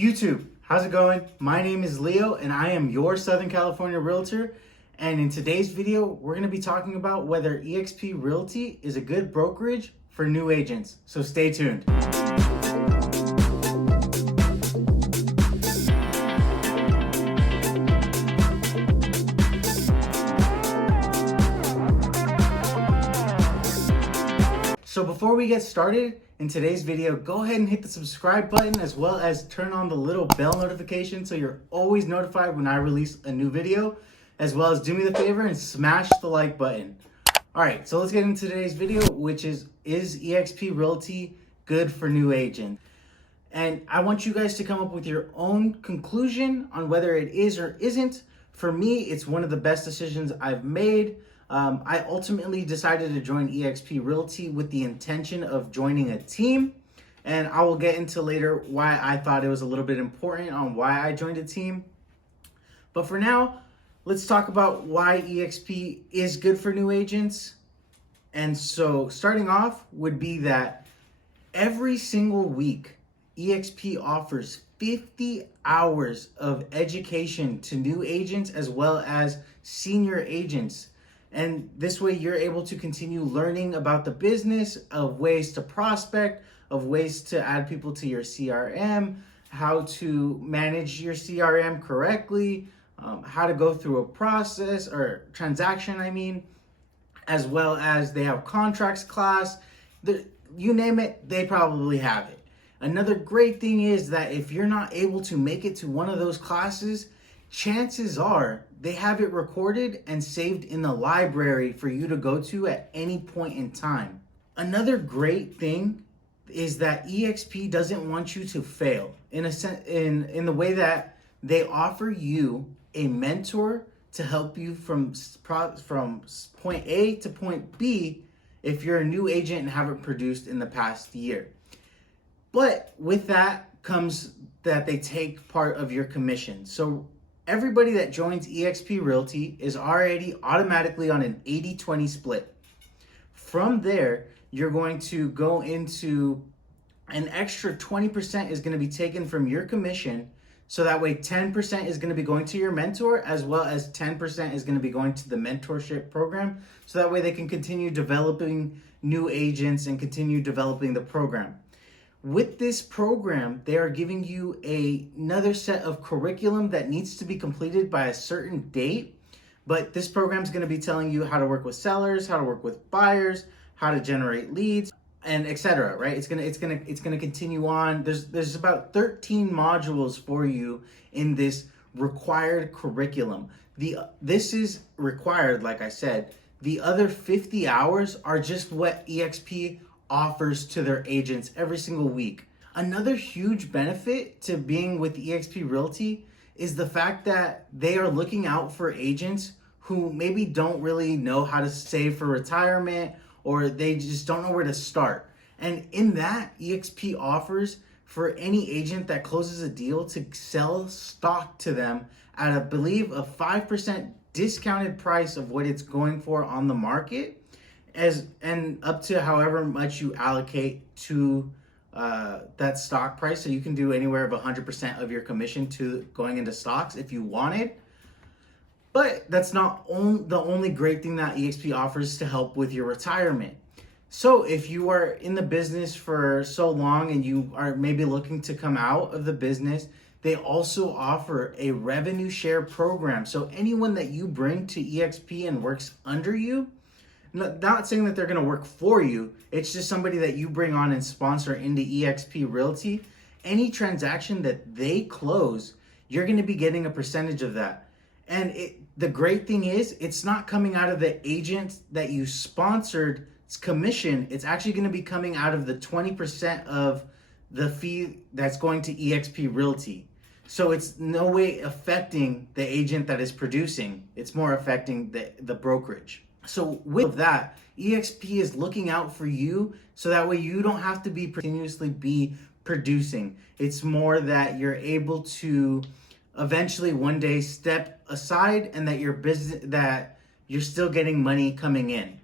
YouTube, how's it going? My name is Leo and I am your Southern California Realtor. And in today's video, we're going to be talking about whether EXP Realty is a good brokerage for new agents. So stay tuned. So before we get started in today's video, go ahead and hit the subscribe button as well as turn on the little bell notification so you're always notified when I release a new video, as well as do me the favor and smash the like button. All right, so let's get into today's video, which is EXP Realty good for new agents? And I want you guys to come up with your own conclusion on whether it is or isn't. For me, it's one of the best decisions I've made. I ultimately decided to join EXP Realty with the intention of joining a team, and I will get into later why I thought it was a little bit important on why I joined a team. But for now, let's talk about why EXP is good for new agents. And so starting off would be that every single week, EXP offers 50 hours of education to new agents as well as senior agents. And this way you're able to continue learning about the business, of ways to prospect, of ways to add people to your CRM, how to manage your CRM correctly, how to go through a process or transaction, as well as they have contracts class. You name it, they probably have it. Another great thing is that if you're not able to make it to one of those classes, chances are they have it recorded and saved in the library for you to go to at any point in time. Another great thing is that EXP doesn't want you to fail in the way that they offer you a mentor to help you from point A to point B if you're a new agent and haven't produced in the past year. But with that comes that they take part of your commission. So everybody that joins EXP Realty is already automatically on an 80-20 split. From there, you're going to go into an extra 20% is going to be taken from your commission. So that way 10% is going to be going to your mentor, as well as 10% is going to be going to the mentorship program. So that way they can continue developing new agents and continue developing the program. With this program, they are giving you another set of curriculum that needs to be completed by a certain date. But this program is going to be telling you how to work with sellers, how to work with buyers, how to generate leads, and etc. Right? It's gonna continue on. There's about 13 modules for you in this required curriculum. This is required, like I said. The other 50 hours are just what EXP offers to their agents every single week. Another huge benefit to being with EXP Realty is the fact that they are looking out for agents who maybe don't really know how to save for retirement, or they just don't know where to start. And in that, EXP offers for any agent that closes a deal to sell stock to them at, I believe, a 5% discounted price of what it's going for on the market, and up to however much you allocate to that stock price. So you can do anywhere of 100% of your commission to going into stocks if you wanted. But that's not the only great thing that EXP offers to help with your retirement. So if you are in the business for so long and you are maybe looking to come out of the business, they also offer a revenue share program. So anyone that you bring to EXP and works under you, not saying that they're going to work for you, it's just somebody that you bring on and sponsor into EXP Realty. Any transaction that they close, you're going to be getting a percentage of that. And the great thing is, it's not coming out of the agent that you sponsored commission. It's actually going to be coming out of the 20% of the fee that's going to EXP Realty. So it's no way affecting the agent that is producing. It's more affecting the brokerage. So with that, EXP is looking out for you so that way you don't have to continuously be producing. It's more that you're able to eventually one day step aside and that you're still getting money coming in.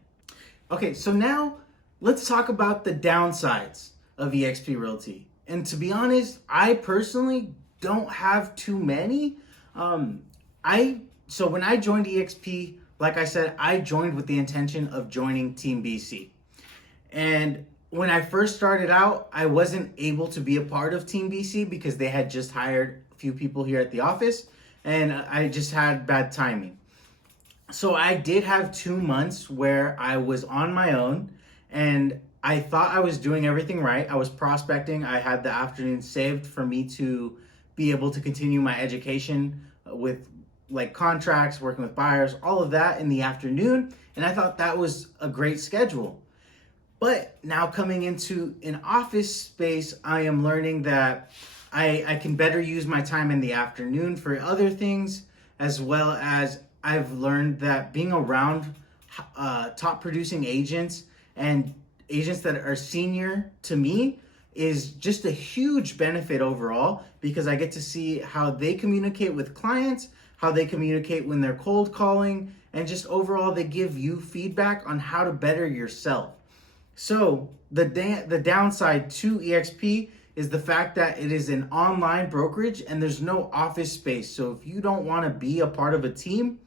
Okay, so now let's talk about the downsides of EXP Realty. And to be honest, I personally don't have too many. So when I joined EXP, like I said, I joined with the intention of joining Team BC. And when I first started out, I wasn't able to be a part of Team BC because they had just hired a few people here at the office, and I just had bad timing. So I did have 2 months where I was on my own, and I thought I was doing everything right. I was prospecting. I had the afternoon saved for me to be able to continue my education with like contracts, working with buyers, all of that in the afternoon. And I thought that was a great schedule. But now coming into an office space, I am learning that I can better use my time in the afternoon for other things, as well as I've learned that being around top producing agents and agents that are senior to me is just a huge benefit overall, because I get to see how they communicate with clients, how they communicate when they're cold calling, and just overall they give you feedback on how to better yourself. So the downside to EXP is the fact that it is an online brokerage and there's no office space. So if you don't want to be a part of a team,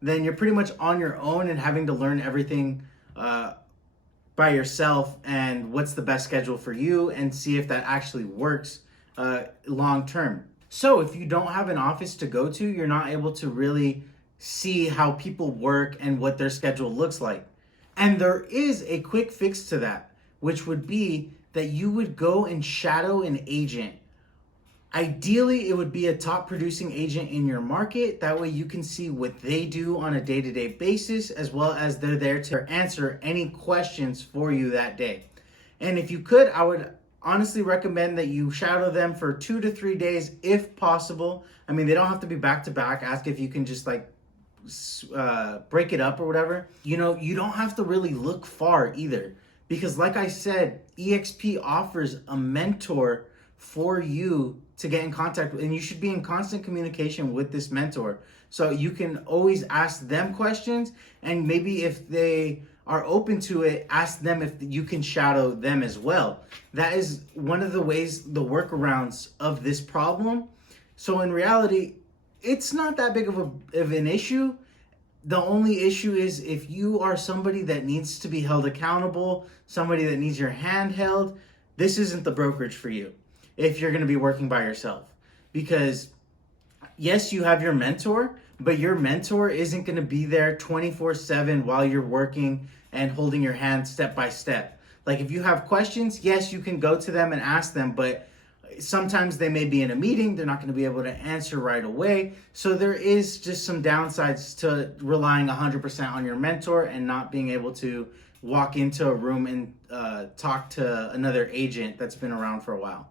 then you're pretty much on your own and having to learn everything by yourself, and what's the best schedule for you, and see if that actually works long term. So if you don't have an office to go to, you're not able to really see how people work and what their schedule looks like. And there is a quick fix to that, which would be that you would go and shadow an agent. Ideally, it would be a top producing agent in your market. That way you can see what they do on a day-to-day basis, as well as they're there to answer any questions for you that day. And if you could, I would honestly recommend that you shadow them for 2 to 3 days if possible. I mean, they don't have to be back to back. Ask if you can just like break it up or whatever. You know, you don't have to really look far either, because like I said, EXP offers a mentor for you to get in contact with, and you should be in constant communication with this mentor. So you can always ask them questions, and maybe if they are open to it, ask them if you can shadow them as well. That is one of the ways, the workarounds of this problem. So in reality, it's not that big of an issue. The only issue is if you are somebody that needs to be held accountable, somebody that needs your hand held, this isn't the brokerage for you if you're going to be working by yourself. Because yes, you have your mentor, but your mentor isn't going to be there 24/7 while you're working and holding your hand step by step. Like if you have questions, yes, you can go to them and ask them, but sometimes they may be in a meeting. They're not going to be able to answer right away. So there is just some downsides to relying 100% on your mentor and not being able to walk into a room and talk to another agent that's been around for a while.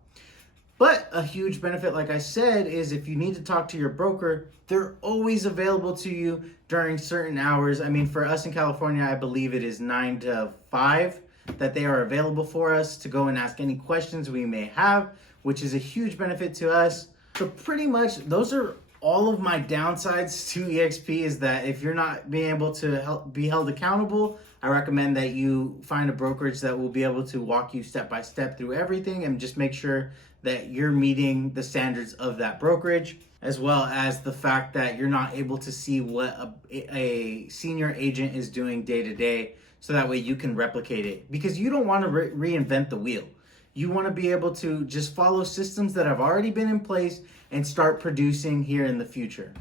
But a huge benefit, like I said, is if you need to talk to your broker, they're always available to you during certain hours. I mean, for us in California, I believe it is 9 to 5 that they are available for us to go and ask any questions we may have, which is a huge benefit to us. So pretty much those are all of my downsides to EXP, is that if you're not being able to be held accountable, I recommend that you find a brokerage that will be able to walk you step by step through everything, and just make sure that you're meeting the standards of that brokerage, as well as the fact that you're not able to see what a senior agent is doing day to day, so that way you can replicate it, because you don't want to reinvent the wheel. You want to be able to just follow systems that have already been in place and start producing here in the future.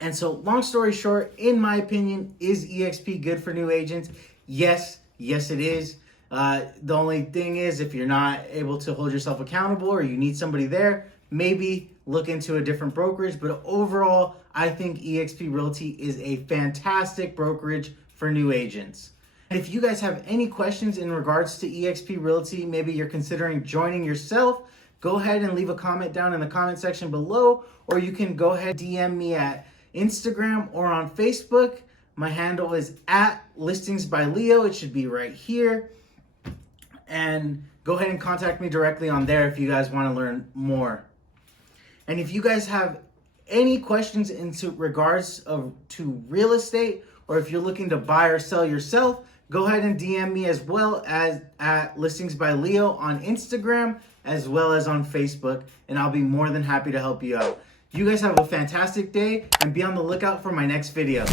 And so long story short, in my opinion, is EXP good for new agents? Yes, it is. The only thing is, if you're not able to hold yourself accountable or you need somebody there, maybe look into a different brokerage. But overall, I think EXP Realty is a fantastic brokerage for new agents. And if you guys have any questions in regards to EXP Realty, maybe you're considering joining yourself, go ahead and leave a comment down in the comment section below, or you can go ahead and DM me at Instagram or on Facebook. My handle is at ListingsByLeo. It should be right here. And go ahead and contact me directly on there if you guys want to learn more. And if you guys have any questions into regards to real estate, or if you're looking to buy or sell yourself, go ahead and DM me as well as at ListingsByLeo on Instagram, as well as on Facebook, and I'll be more than happy to help you out. You guys have a fantastic day, and be on the lookout for my next video.